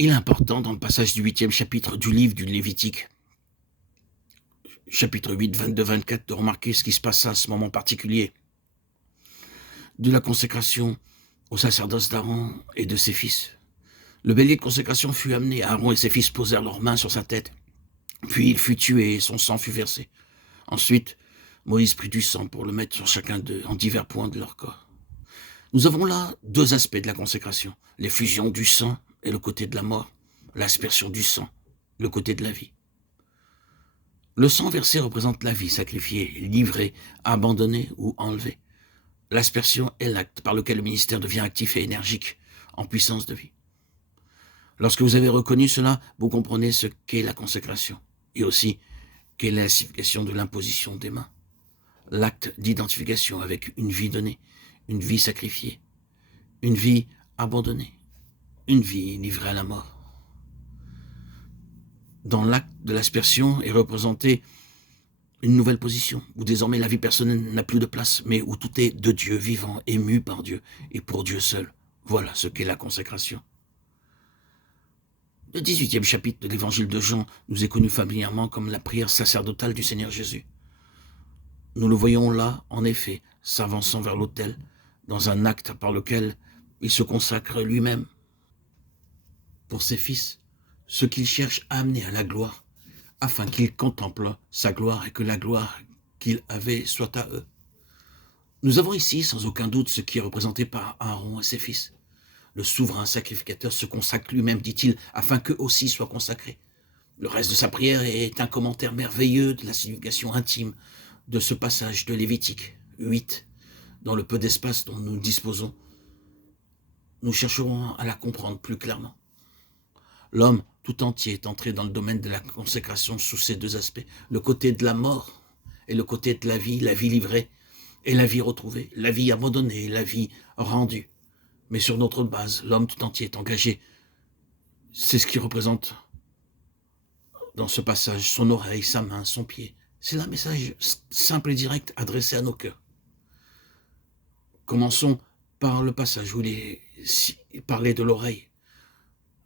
Il est important dans le passage du 8e chapitre du livre du Lévitique, chapitre 8, 22-24, de remarquer ce qui se passe à ce moment particulier de la consécration au sacerdoce d'Aaron et de ses fils. Le bélier de consécration fut amené, Aaron et ses fils posèrent leurs mains sur sa tête, puis il fut tué et son sang fut versé. Ensuite, Moïse prit du sang pour le mettre sur chacun d'eux en divers points de leur corps. Nous avons là deux aspects de la consécration, l'effusion du sang et le côté de la mort, l'aspersion du sang, le côté de la vie. Le sang versé représente la vie sacrifiée, livrée, abandonnée ou enlevée. L'aspersion est l'acte par lequel le ministère devient actif et énergique, en puissance de vie. Lorsque vous avez reconnu cela, vous comprenez ce qu'est la consécration, et aussi quelle est la signification de l'imposition des mains. L'acte d'identification avec une vie donnée, une vie sacrifiée, une vie abandonnée, une vie livrée à la mort. Dans l'acte de l'aspersion est représentée une nouvelle position, où désormais la vie personnelle n'a plus de place, mais où tout est de Dieu vivant, ému par Dieu, et pour Dieu seul. Voilà ce qu'est la consécration. Le 18e chapitre de l'évangile de Jean nous est connu familièrement comme la prière sacerdotale du Seigneur Jésus. Nous le voyons là, en effet, s'avançant vers l'autel, dans un acte par lequel il se consacre lui-même pour ses fils, ce qu'il cherche à amener à la gloire, afin qu'ils contemplent sa gloire et que la gloire qu'il avait soit à eux. Nous avons ici, sans aucun doute, ce qui est représenté par Aaron et ses fils. Le souverain sacrificateur se consacre lui-même, dit-il, afin qu'eux aussi soient consacrés. Le reste de sa prière est un commentaire merveilleux de la signification intime de ce passage de Lévitique 8, dans le peu d'espace dont nous disposons. Nous chercherons à la comprendre plus clairement. L'homme tout entier est entré dans le domaine de la consécration sous ces deux aspects, le côté de la mort et le côté de la vie livrée et la vie retrouvée, la vie abandonnée, la vie rendue. Mais sur notre base, l'homme tout entier est engagé. C'est ce qui représente dans ce passage son oreille, sa main, son pied. C'est un message simple et direct adressé à nos cœurs. Commençons par le passage où il parlait de l'oreille.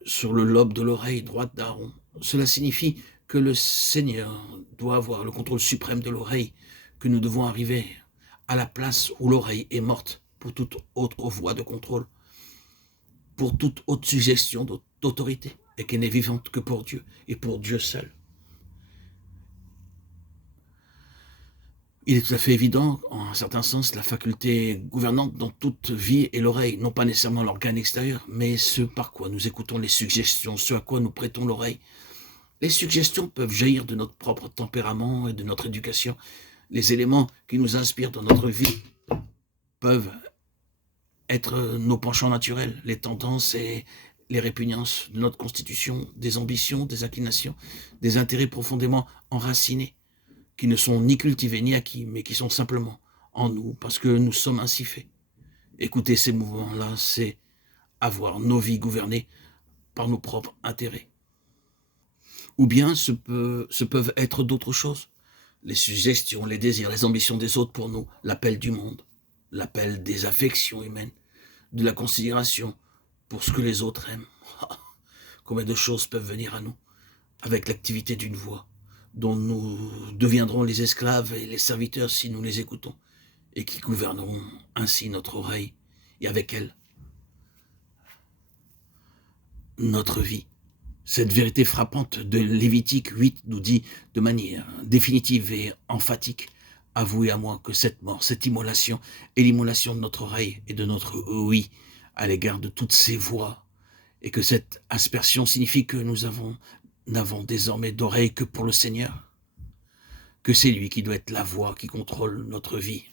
Sur le lobe de l'oreille droite d'Aaron. Cela signifie que le Seigneur doit avoir le contrôle suprême de l'oreille, que nous devons arriver à la place où l'oreille est morte pour toute autre voie de contrôle, pour toute autre suggestion d'autorité, et qu'elle n'est vivante que pour Dieu, et pour Dieu seul. Il est tout à fait évident, en un certain sens, la faculté gouvernante dans toute vie est l'oreille, non pas nécessairement l'organe extérieur, mais ce par quoi nous écoutons les suggestions, ce à quoi nous prêtons l'oreille. Les suggestions peuvent jaillir de notre propre tempérament et de notre éducation. Les éléments qui nous inspirent dans notre vie peuvent être nos penchants naturels, les tendances et les répugnances de notre constitution, des ambitions, des inclinations, des intérêts profondément enracinés, qui ne sont ni cultivés ni acquis, mais qui sont simplement en nous, parce que nous sommes ainsi faits. Écouter ces mouvements-là, c'est avoir nos vies gouvernées par nos propres intérêts. Ou bien ce peuvent être d'autres choses. Les suggestions, les désirs, les ambitions des autres pour nous, l'appel du monde, l'appel des affections humaines, de la considération pour ce que les autres aiment. Combien de choses peuvent venir à nous avec l'activité d'une voix, dont nous deviendrons les esclaves et les serviteurs si nous les écoutons, et qui gouverneront ainsi notre oreille, et avec elle, notre vie. Cette vérité frappante de Lévitique 8 nous dit de manière définitive et emphatique, avouez à moi que cette mort, cette immolation, est l'immolation de notre oreille et de notre oui à l'égard de toutes ces voix, et que cette aspersion signifie que nous n'avons désormais d'oreille que pour le Seigneur, que c'est lui qui doit être la voix qui contrôle notre vie.